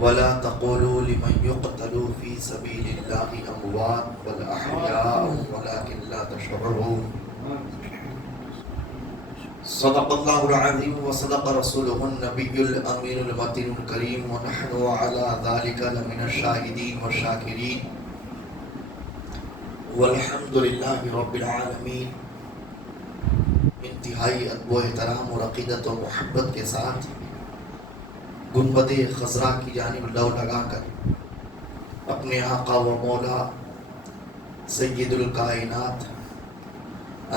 ولا تقولوا لمن يقتل في سبيل الله أموات بل أحياء ولكن لا تشعرون. صدق الله العظيم وصدق رسوله النبي الأمين المتين الكريم ونحن على ذلك لمن الشاهدين والشاكرين والحمد لله رب العالمین. انتہائی ادب و احترام اور عقیدت و محبت کے ساتھ گنبد خضرا کی جانب لو لگا کر اپنے آقا و مولا سید الکائنات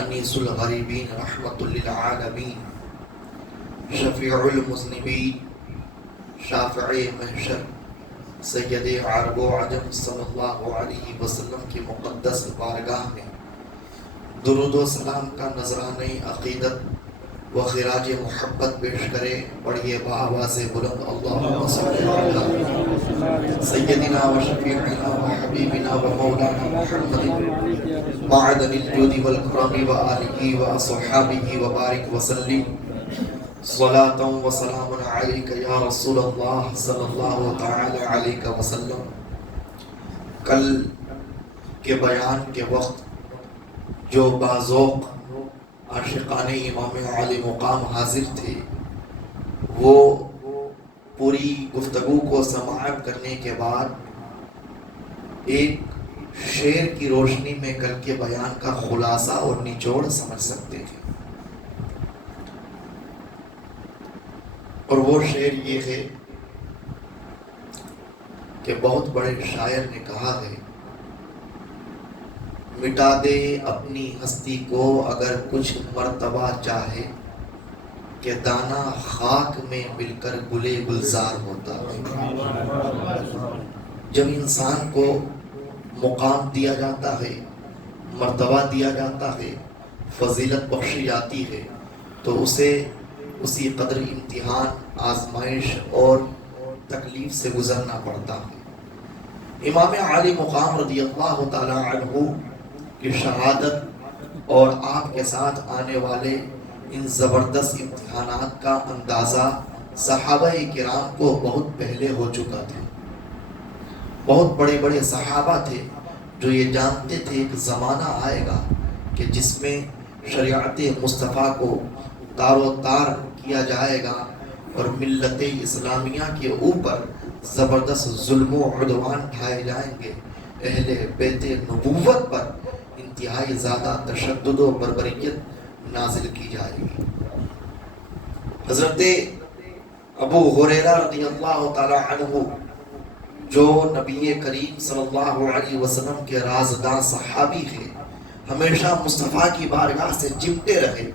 انیس الغریبین رحمت للعالمین شفیع المذنبین شافع محشر سید عرب و عجم صلی اللہ علیہ وسلم کی مقدس بارگاہ میں درود و سلام کا نذرانہ عقیدت و خراج محبت پیش کرے. پڑھیے بآواز بلند اللہم صلی علی سیدنا و شفیعنا و حبیبنا و مولانا محمد معدن الجود والکرم و آلہ و اصحابہ و بارک وسلم صلاۃ و سلام علیک یا رسول اللہ صلی اللہ تعالی علیہ وسلم. کل کے بیان کے وقت جو بازوق عاشقان امام عالی مقام حاضر تھے وہ پوری گفتگو کو سماعت کرنے کے بعد ایک شعر کی روشنی میں کل کے بیان کا خلاصہ اور نچوڑ سمجھ سکتے ہیں. اور وہ شعر یہ ہے کہ بہت بڑے شاعر نے کہا ہے، مٹا دے اپنی ہستی کو اگر کچھ مرتبہ چاہے کہ دانا خاک میں مل کر گلے گلزار ہوتا ہے. جب انسان کو مقام دیا جاتا ہے، مرتبہ دیا جاتا ہے، فضیلت بخشی جاتی ہے تو اسے اسی قدر امتحان، آزمائش اور تکلیف سے گزرنا پڑتا ہے. امام عالی مقام رضی اللہ تعالی عنہ کی شہادت اور آپ کے ساتھ آنے والے ان زبردست امتحانات کا اندازہ صحابہ کرام کو بہت پہلے ہو چکا تھا. بہت بڑے بڑے صحابہ تھے جو یہ جانتے تھے ایک زمانہ آئے گا کہ جس میں شریعت مصطفیٰ کو تار و تار کیا جائے گا اور ملت اسلامیہ کے اوپر زبردست ظلم و عدوان ڈھائے جائیں گے. اہل بیت نبوت پر انتہائی زیادہ تشدد و بربریت نازل کی جائے گی. حضرت ابو ہریرہ رضی اللہ تعالی عنہ جو نبی کریم صلی اللہ علیہ وسلم کے رازداں صحابی ہیں، ہمیشہ مصطفیٰ کی بارگاہ سے چمٹے رہے،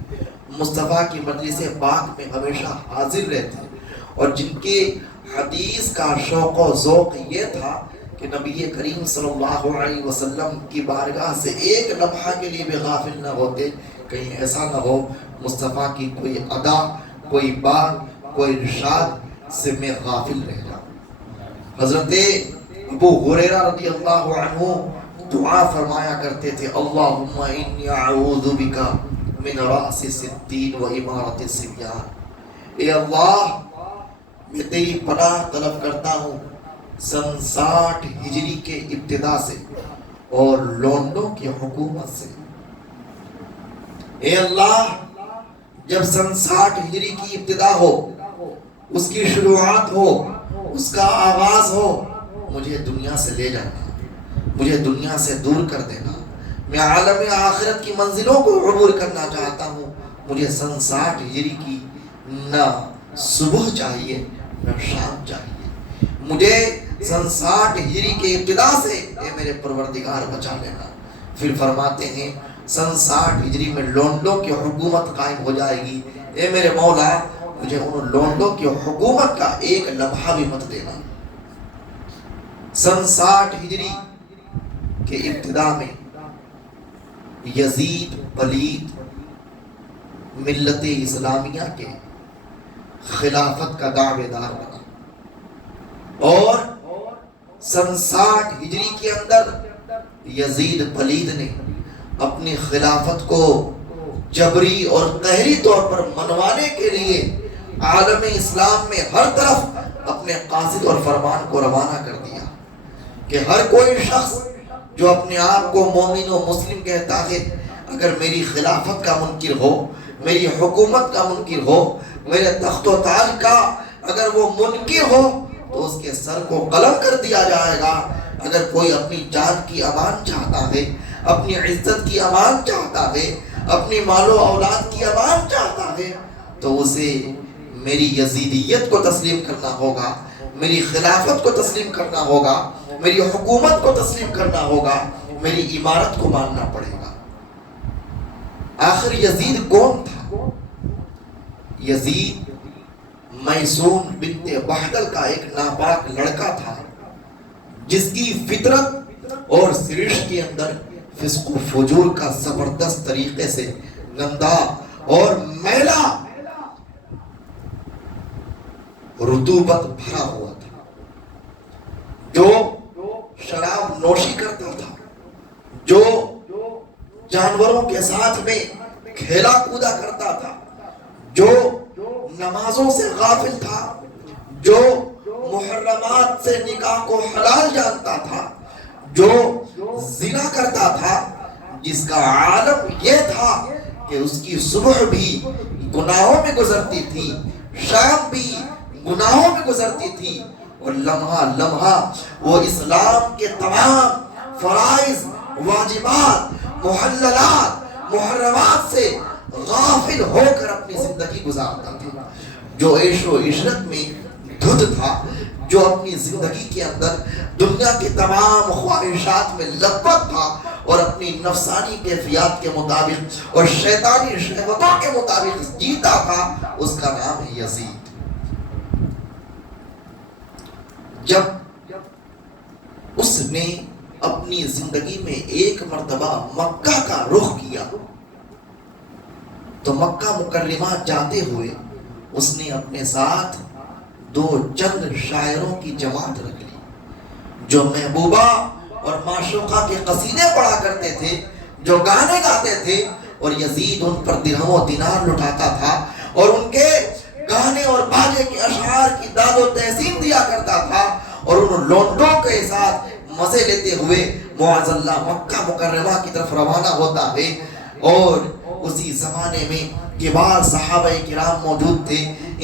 مصطفیٰ کی مجلس پاک میں ہمیشہ حاضر رہتے اور جن کے حدیث کا شوق و ذوق یہ تھا کہ نبی کریم صلی اللہ علیہ وسلم کی بارگاہ سے ایک لمحہ کے لیے بھی غافل نہ ہوتے. کہیں ایسا نہ ہو مصطفیٰ کی کوئی ادا، کوئی بات، کوئی ارشاد سے میں غافل رہ جاؤں. حضرت ابو ہریرہ رضی اللہ عنہ دعا فرمایا کرتے تھے، اللہم انی اعوذ بک من رأس ستین و امارت الصبیان. اے اللہ میں تیری پناہ طلب کرتا ہوں سن 60 ہجری کے ابتدا سے اور لونڈوں کی حکومت سے. اے اللہ جب سن 60 ہجری کی ابتدا ہو، اس کی شروعات ہو، اس کا آغاز ہو، مجھے دنیا سے لے جانا، مجھے دنیا سے دور کر دینا. میں عالم آخرت کی منزلوں کو عبور کرنا چاہتا ہوں. مجھے سن 60 ہجری کی نہ صبح چاہیے نہ شام چاہیے. مجھے سن 60 ہجری کے ابتدا سے اے میرے پروردگار بچا لینا. پھر فرماتے ہیں سن 60 ہجری میں لونڈوں کی حکومت قائم ہو جائے گی. اے میرے مولا مجھے ان لونڈوں کی حکومت کا ایک لمحہ بھی مت دینا. سن 60 ہجری کے ابتدا میں یزید پلید ملت اسلامیہ کے خلافت کا دعوے دار بنا اور سن 60 ہجری کے اندر یزید پلید نے اپنی خلافت کو جبری اور قہری طور پر منوانے کے لیے عالم اسلام میں ہر طرف اپنے قاصد اور فرمان کو روانہ کر دیا کہ ہر کوئی شخص جو اپنے آپ کو مومن و مسلم کہتا ہے، اگر میری خلافت کا منکر ہو، میری حکومت کا منکر ہو، میرے تخت و تاج کا اگر وہ منکر ہو تو اس کے سر کو قلم کر دیا جائے گا۔ اگر کوئی اپنی جان کی امان چاہتا ہے، اپنی عزت کی امان چاہتا ہے، اپنی مال و اولاد کی امان چاہتا ہے، تو اسے میری یزیدیت کو تسلیم کرنا ہوگا، میری خلافت کو تسلیم کرنا ہوگا، میری حکومت کو تسلیم کرنا ہوگا، میری عمارت کو ماننا پڑے گا۔ آخر یزید کون تھا؟ یزید میسون بنت بہدل کا ایک ناپاک لڑکا تھا، جس کی فطرت اور سرشت کے اندر فسق و فجور کا زبردست طریقے سے گندا اور میلا رطوبت بھرا ہوا تھا، جو شراب نوشی کرتا تھا، جو جانوروں کے ساتھ میں کھیلا کودا کرتا تھا، جو نمازوں سے غافل تھا، جو محرمات سے نکاح کو حلال جانتا تھا، جو زنا کرتا تھا، جس کا عالم یہ تھا کہ اس کی صبح بھی گناہوں میں گزرتی تھی، شام بھی گناہوں میں گزرتی تھی، اور لمحہ لمحہ وہ اسلام کے تمام فرائض، واجبات، محللات، محرمات سے غافل ہو کر اپنی زندگی گزارتا تھا، جو عیش و عشرت میں دھت تھا، جو اپنی زندگی کے اندر دنیا کی تمام خواہشات میں لبت تھا اور اپنی نفسانی کیفیات کے مطابق اور شیطانی شہوتوں کے مطابق جیتا تھا، اس کا نام ہے یزید۔ جب اس نے اپنی زندگی میں ایک مرتبہ مکہ کا رخ کیا تو مکہ مکرمہ جاتے ہوئے اس نے اپنے ساتھ دو چند شاعروں کی جماعت رکھ لی، جو محبوبہ اور معشوقہ کے قصیدے پڑھا کرتے تھے، جو گانے گاتے تھے، اور یزید ان پر درہم و دینار لٹاتا تھا اور ان کے گانے اور باجے کے اشعار کی داد و تحسین دیا کرتا تھا، اور ان لونڈوں کے ساتھ مزے لیتے ہوئے معاذ اللہ مکہ مکرمہ کی طرف روانہ ہوتا ہے۔ اور اسی زمانے میں کبار صحابہ کرام موجود تھے،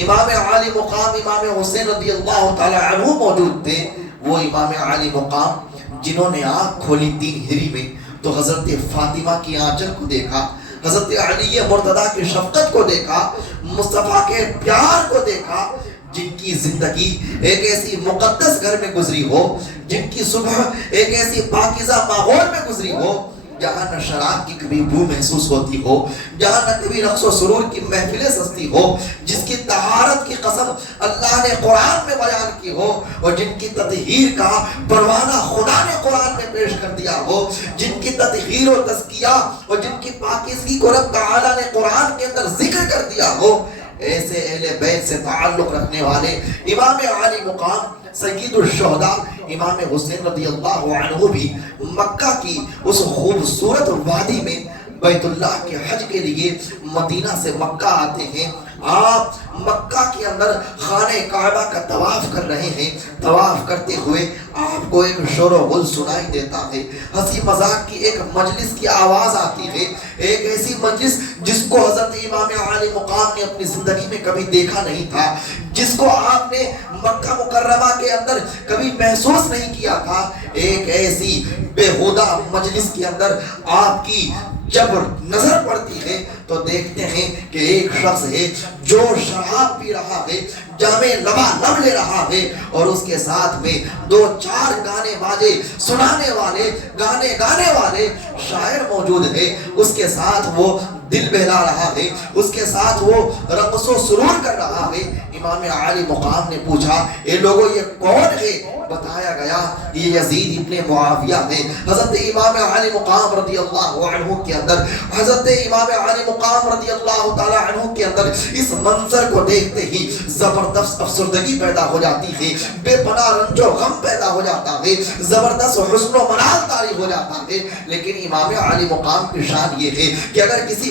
امام عالی مقام امام حسین رضی اللہ تعالی عنہ موجود تھے، وہ امام عالی مقام جنہوں نے آنکھ کھولی 3 ہجری میں تو حضرت فاطمہ کی آنچل کو دیکھا، حضرت علی مرتضیٰ کی شفقت کو دیکھا، مصطفیٰ کے پیار کو دیکھا، جن کی زندگی ایک ایسی مقدس گھر میں گزری ہو، جن کی صبح ایک ایسی پاکیزہ ماحول میں گزری ہو، جہاں نہ شراب کی کبھی بو محسوس ہوتی ہو، جہاں نہ کبھی رقص و سرور کی محفلیں سستی ہو، جس کی طہارت کی قسم اللہ نے قرآن میں بیان کی ہو، اور جن کی تطہیر کا پروانہ خدا نے قرآن میں پیش کر دیا ہو، جن کی تطہیر و تزکیہ اور جن کی پاکیزگی کو رب تعالیٰ نے قرآن کے اندر ذکر کر دیا ہو، ایسے اہل بیت سے تعلق رکھنے والے امام عالی مقام سید الشہداء امام حسین رضی اللہ عنہ بھی مکہ کی اس خوبصورت وادی میں بیت اللہ کے حج کے لیے مدینہ سے مکہ آتے ہیں۔ آپ مکہ کے اندر خانہ کعبہ کا طواف کر رہے ہیں، طواف کرتے ہوئے آپ کو ایک شور و غل سنائی دیتا ہے، ہنسی مذاق کی ایک مجلس کی آواز آتی ہے، ایک ایسی مجلس جس کو حضرت امام عالی مقام نے اپنی زندگی میں کبھی دیکھا نہیں تھا، جس کو آپ نے مکہ مکرمہ کے اندر کبھی محسوس نہیں کیا تھا۔ ایک ایسی بےہودہ مجلس کے اندر آپ کی جب نظر پڑتی ہے تو دیکھتے ہیں کہ ایک شخص ہے جو شراب پی رہا ہے، جامع لبالب لے رہا ہے، اور اس کے ساتھ میں 2-4 گانے باجے سنانے والے، گانے گانے والے شاعر موجود ہے، اس کے ساتھ وہ دل بہلا رہا ہے، اس کے ساتھ وہ رقص و سرور کر رہا ہے۔ امام عالی مقام نے پوچھا، اے لوگوں یہ کون ہے؟ بتایا گیا یہ یزید ابن معاویہ ہے۔ حضرت امام عالی مقام رضی اللہ عنہ کے اندر، حضرت امام عالی مقام رضی اللہ تعالی عنہ کے اندر اس منظر کو دیکھتے ہی زبردست افسردگی پیدا ہو جاتی ہے، بے پناہ رنج و غم پیدا ہو جاتا ہے، زبردست حسن و منال طاری ہو جاتا ہے۔ لیکن امام عالی مقام کی شان یہ ہے کہ اگر کسی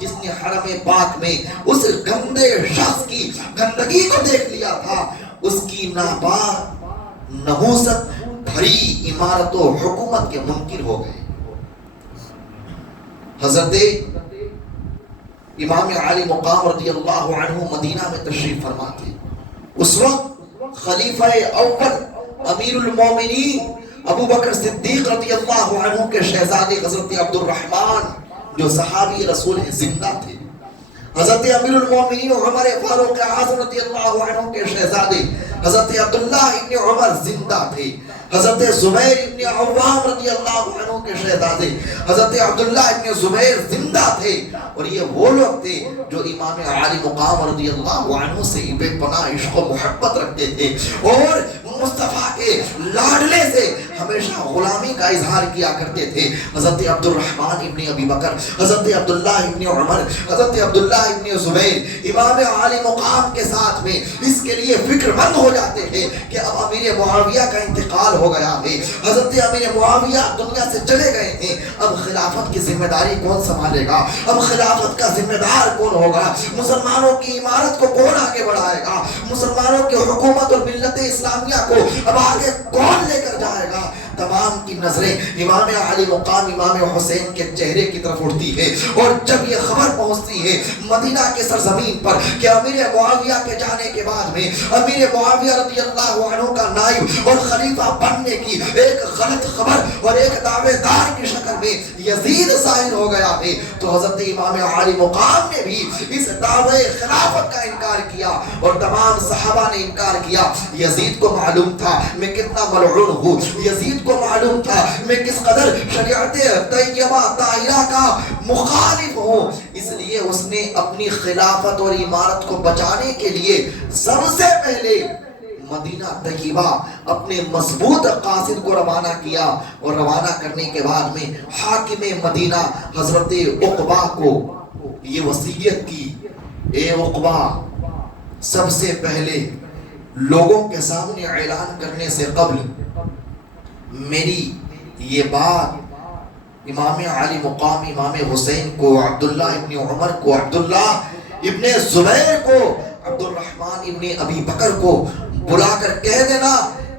جس نے حرم پاک میں اس گندے شخص کی گندگی کو دیکھ لیا تھا، اس کی ناپاک نحوست بھری عمارت و حکومت کے منکر ہو گئے۔ حضرت امام علی مقام رضی اللہ عنہ مدینہ میں تشریف فرما تھے۔ اس وقت خلیفہ اول امیر المومنین ابو بکر صدیق رضی اللہ عنہ کے شہزادے حضرت عبد الرحمن جو صحابی رسول زندہ تھے، حضرت امیر المومنین عمر فاروق اعظم رضی اللہ عنہ کے شہزادے حضرت عبداللہ ابن عمر زندہ تھے، حضرت زبیر ابن عوام رضی اللہ عنہ کے شہزادے حضرت عبداللہ ابن زبیر زندہ تھے، اور یہ وہ لوگ تھے جو امام علی مقام رضی اللہ عنہ سے بے پناہ عشق و محبت رکھتے تھے، اور مصطفیٰ کے لاڈلے سے ہمیشہ غلامی کا اظہار کیا کرتے تھے۔ حضرت عبد الرحمن ابن ابی بکر، حضرت عبداللہ ابن عمر، حضرت عبداللہ ابن زبیر امام علی مقام کے ساتھ میں اس کے لیے فکر مند ہو جاتے ہیں کہ اب امیر معاویہ کا انتقال ہو گیا ہے، حضرت امیر معاویہ دنیا سے چلے گئے ہیں، اب خلافت کی ذمہ داری کون سنبھالے گا، اب خلافت کا ذمہ دار کون ہوگا، مسلمانوں کی عمارت کو کون آگے بڑھائے گا، مسلمانوں کی حکومت اور ملت اسلامیہ کو اب آگے کون لے کر جائے گا۔ تمام کی نظریں امام علی مقام امام حسین کے چہرے کی طرف اٹھتی ہے، اور جب یہ خبر پہنچتی ہے مدینہ کے سرزمین پر کہ امیر معاویہ کے جانے کے بعد میں امیر معاویہ رضی اللہ عنہ کا نائب اور خلیفہ بننے کی ایک غلط خبر اور ایک دعوے دار کی شکل میں یزید ظاہر ہو گیا ہے، تو حضرت امام علی مقام نے بھی اس دعوے خلافت کا انکار کیا، اور تمام صحابہ نے انکار کیا۔ یزید کو معلوم تھا میں کتنا ملعون ہوں، یزید کو معلوم تھا میں کس قدر شریعت طیبہ طاہرہ کا مخالف ہوں، اس لیے اس نے اپنی خلافت اور عمارت کو بچانے کے لیے سب سے پہلے مدینہ طیبہ اپنے مضبوط قاصد کو روانہ کیا، اور روانہ کرنے کے بعد میں حاکم مدینہ حضرت عقبہ کو یہ وصیت کی، اے عقبہ، سب سے پہلے لوگوں کے سامنے اعلان کرنے سے قبل میری یہ بات امام علی مقام امام حسین کو، عبداللہ ابن عمر کو، عبداللہ ابن زبیر کو، عبد الرحمن ابن ابی بکر کو بلا کر کہہ دینا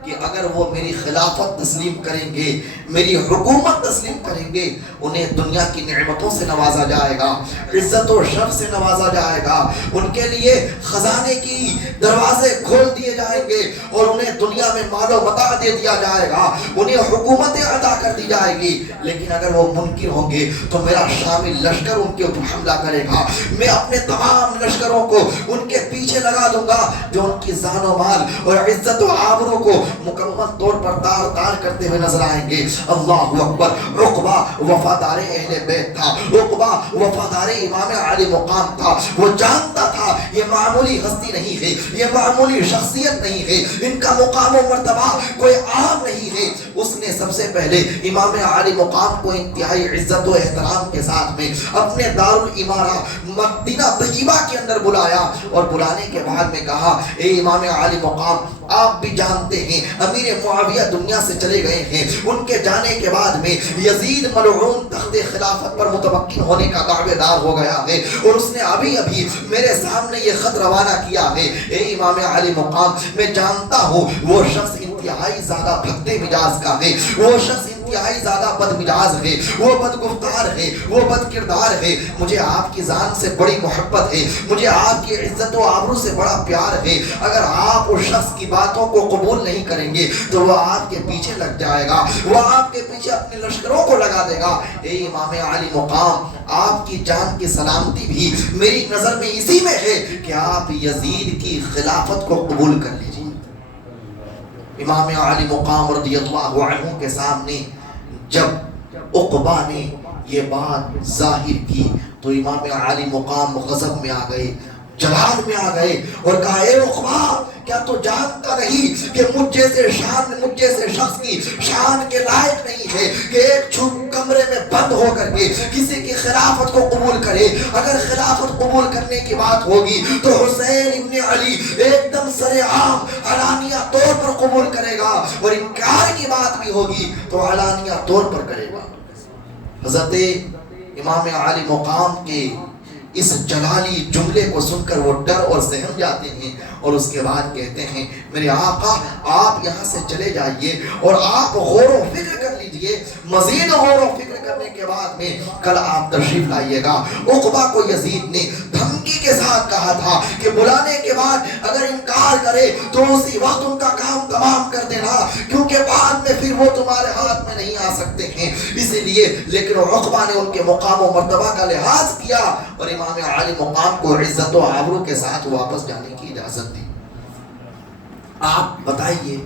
کہ اگر وہ میری خلافت تسلیم کریں گے، میری حکومت تسلیم کریں گے، انہیں دنیا کی نعمتوں سے نوازا جائے گا، عزت و شرف سے نوازا جائے گا، ان کے لیے خزانے کی دروازے کھول دیے جائیں گے، اور انہیں دنیا میں مال و متاع دے دیا جائے گا، انہیں حکومتیں عطا کر دی جائے گی، لیکن اگر وہ منکر ہوں گے تو میرا شامل لشکر ان کے اوپر حملہ کرے گا، میں اپنے تمام لشکروں کو ان کے پیچھے لگا دوں گا جو ان کی جان و مال اور عزت و آبرو کو مکمل طور پر تار تار کرتے ہوئے نظر آئیں گے۔ اللہ اکبر۔ عقبہ وفادار اہل بیت تھا، عقبہ وفادار امام علی مقام تھا، وہ جانتا تھا یہ معمولی ہستی نہیں ہے، یہ معمولی شخصیت نہیں ہے، ان کا مقام و مرتبہ کوئی عام نہیں ہے۔ اس نے سب سے پہلے امام علی مقام کو انتہائی عزت و احترام کے ساتھ میں اپنے دارالامارہ مدینہ طیبہ کے اندر بلایا، اور بلانے کے بعد میں کہا، اے امام علی مقام، آپ بھی جانتے ہیں امیر معاویہ دنیا سے چلے گئے ہیں، ان کے جانے کے بعد میں یزید ملعون تخت خلافت پر متمکن ہونے کا دعوے دار ہو گیا ہے، اور اس نے ابھی میرے سامنے یہ خط روانہ کیا ہے۔ اے امام علی مقام، میں جانتا ہوں وہ شخص انتہائی زیادہ بھگتے مجاز کا ہے، وہ شخص انتہائی زیادہ بد مجاز ہے، وہ بد گفتار ہے، وہ بد کردار ہے، مجھے آپ کی جان سے بڑی محبت ہے، مجھے آپ کی عزت و آبرو سے بڑا پیار ہے، اگر آپ اس شخص کی باتوں کو قبول نہیں کریں گے تو وہ آپ کے پیچھے لگ جائے گا، وہ آپ کے پیچھے اپنے لشکروں کو لگا دے گا۔ اے امام علی مقام، آپ کی جان کی سلامتی بھی میری نظر میں اسی میں ہے کہ آپ یزید کی خلافت کو قبول کر لیجیے۔ امام علی مقام رضی اللہ عنہ کے سامنے جب عقبہ نے یہ بات ظاہر کی تو امام علی مقام غضب میں آ گئے، جلال میں آ گئے، اور کہا، اے عقبہ، کیا تو جانتا نہیں کہ مجھ جیسے شخص کی شان کے لائق نہیں ہے کہ ایک چھپ کمرے میں بند ہو کر کے کسی کی خلافت کو قبول کرے؟ اگر خلافت قبول کرنے کی بات ہوگی تو حسین ابن علی ایک دم سر عام علانیہ طور پر قبول کرے گا، اور انکار کی بات بھی ہوگی تو علانیہ طور پر کرے گا۔ حضرت امام علی مقام کے اس جلالی جملے کو سن کر وہ ڈر اور سہم جاتے ہیں اور اس کے بعد کہتے ہیں میرے آقا آپ یہاں سے چلے جائیے اور آپ غور و فکر کر لیجئے، مزید غور و فکر کرنے کے بعد میں کل آپ تشریف لائیے گا۔ عقبہ کو یزید نے دھمکی کے ساتھ کہا تھا کہ بلانے کے بعد اگر انکار کرے تو اسی وقت ان کا کام تمام کر دینا، کیونکہ بعد میں پھر وہ تمہارے ہاتھ میں نہیں آ سکتے ہیں، اسی لیے لیکن عقبہ نے ان کے مقام و مرتبہ کا لحاظ کیا اور امام عالی مقام کو عزت و آبرو کے ساتھ واپس جانے کی اجازت دی۔ آپ بتائیے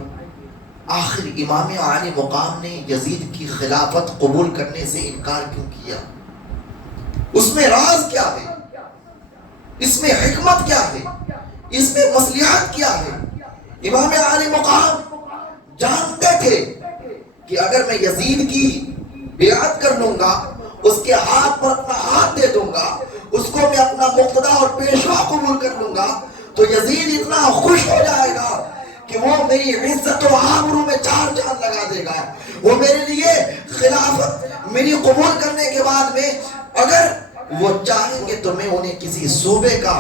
آخر امام عالی مقام نے یزید کی خلافت قبول کرنے سے انکار کیوں کیا؟ اس میں راز کیا ہے؟ اس میں حکمت کیا ہے؟ اس میں مصلحت کیا ہے؟ امام عالی مقام جانتے تھے کہ اگر میں یزید کی بیعت کر لوں گا، اس کے ہاتھ پر اپنا ہاتھ دے دوں گا، اس کو میں اپنا مقتدا اور پیشوا قبول کر لوں گا تو یزید اتنا خوش ہو جائے گا کہ وہ میری عزت و آبرو میں چار چاند لگا دے گا۔ وہ میرے لیے خلافت میری قبول کرنے کے بعد میں اگر وہ چاہیں گے تو میں انہیں کسی صوبے کا،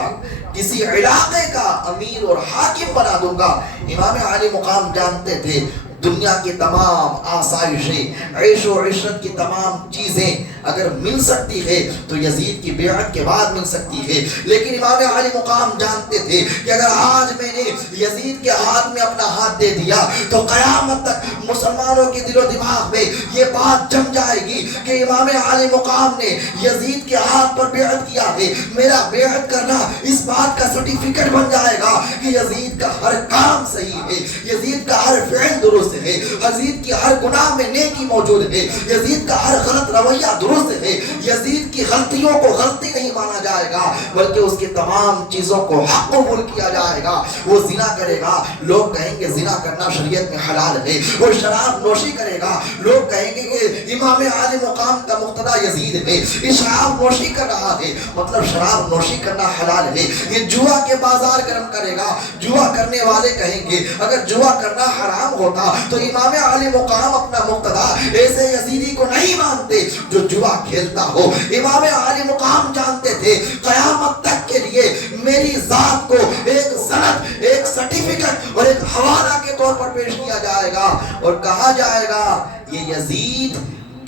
کسی علاقے کا امیر اور حاکم بنا دوں گا۔ امام عالی مقام جانتے تھے دنیا کی تمام آسائشیں، عیش و عشرت کی تمام چیزیں اگر مل سکتی ہے تو یزید کی بیعت کے بعد مل سکتی ہے، لیکن امام عالی مقام جانتے تھے کہ اگر آج میں نے یزید کے ہاتھ میں اپنا ہاتھ دے دیا تو قیامت تک مسلمانوں کے دل و دماغ میں یہ بات جم جائے گی کہ امام عالی مقام نے یزید کے ہاتھ پر بیعت کیا ہے۔ میرا بیعت کرنا اس بات کا سرٹیفکیٹ بن جائے گا کہ یزید کا ہر کام صحیح ہے، یزید کا ہر فعل درست ہے، یزید کی ہر گناہ میں نیکی موجود ہے، یزید کا ہر غلط رویہ درست ہے، یزید کی غلطیوں کو غلطی نہیں مانا جائے گا بلکہ اس کی تمام چیزوں کو حق قبول کیا جائے گا۔ وہ زنا کرے گا، لوگ کہیں گے زنا کرنا شریعت میں حلال ہے۔ وہ شراب نوشی کرے گا، لوگ کہیں گے کہ امام عالی مقام کا مقتدا یزید ہے، یہ شراب نوشی کر رہا ہے، مطلب شراب نوشی کرنا حلال ہے۔ یہ جوا کے بازار گرم کرے گا، جوا کرنے والے کہیں گے اگر جوا کرنا حرام ہوتا تو امام عالی مقام اپنا مقتدا ایسے یزیدی کو نہیں مانتے جو جوا کھیلتا ہو۔ امام عالی مقام جانتے تھے قیامت تک کے لیے میری ذات کو ایک سند، ایک سرٹیفکیٹ اور ایک حوالہ کے طور پر پیش کیا جائے گا اور کہا جائے گا یہ یزید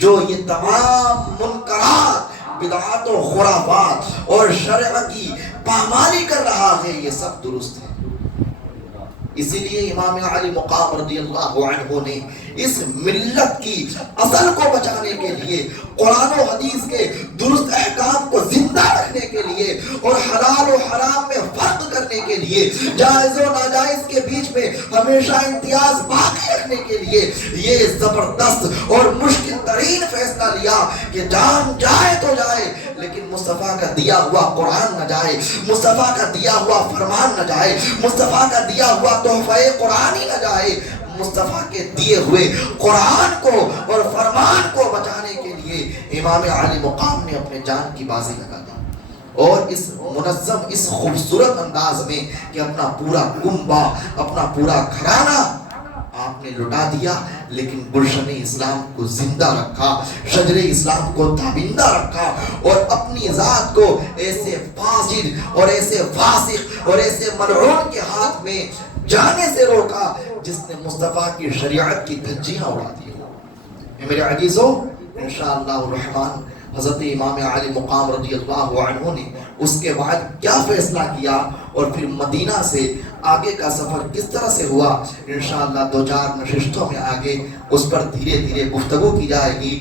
جو یہ تمام منکرات، بدعات و خرافات اور شرع کی پامالی کر رہا ہے یہ سب درست ہے۔ اسی لیے امام علی مقام رضی اللہ عنہ نے اس ملت کی اصل کو بچانے کے لیے، قرآن و حدیث کے درست احکام کو زندہ رکھنے کے لیے اور حلال و حرام میں فرق کرنے کے لیے، جائز و ناجائز کے بیچ میں ہمیشہ امتیاز باقی رکھنے کے لیے یہ زبردست اور مشکل ترین فیصلہ لیا کہ جان جائے تو جائے لیکن مصطفیٰ کا دیا ہوا قرآن نہ جائے، مصطفیٰ کا دیا ہوا فرمان نہ جائے، مصطفیٰ کا دیا ہوا تحفہ قرآنی نہ جائے۔ مصطفیٰ کے دیے ہوئے قرآن کو اور فرمان کو بچانے کے لیے امام علی مقام نے اپنے جان کی بازی لگا دی اور اس منظم، اس خوبصورت انداز میں کہ اپنا پورا کنبہ، اپنا پورا گھرانہ آپ نے لٹا دیا لیکن گلشن اسلام کو زندہ رکھا، شجر اسلام کو تابندہ رکھا اور اپنی ذات کو ایسے فاسد اور ایسے فاسق اور ایسے ملعون کے ہاتھ میں جانے سے روکا جس نے مصطفیٰ کی شریعت کی دھجیاں اڑا دی ہو۔ میرے عزیزوں، انشاءاللہ الرحمن حضرت امام علی مقام رضی اللہ عنہ نے اس کے بعد کیا فیصلہ کیا اور پھر مدینہ سے آگے کا سفر کس طرح سے ہوا، انشاءاللہ 2-4 نشستوں میں آگے اس پر دھیرے دھیرے گفتگو کی جائے گی۔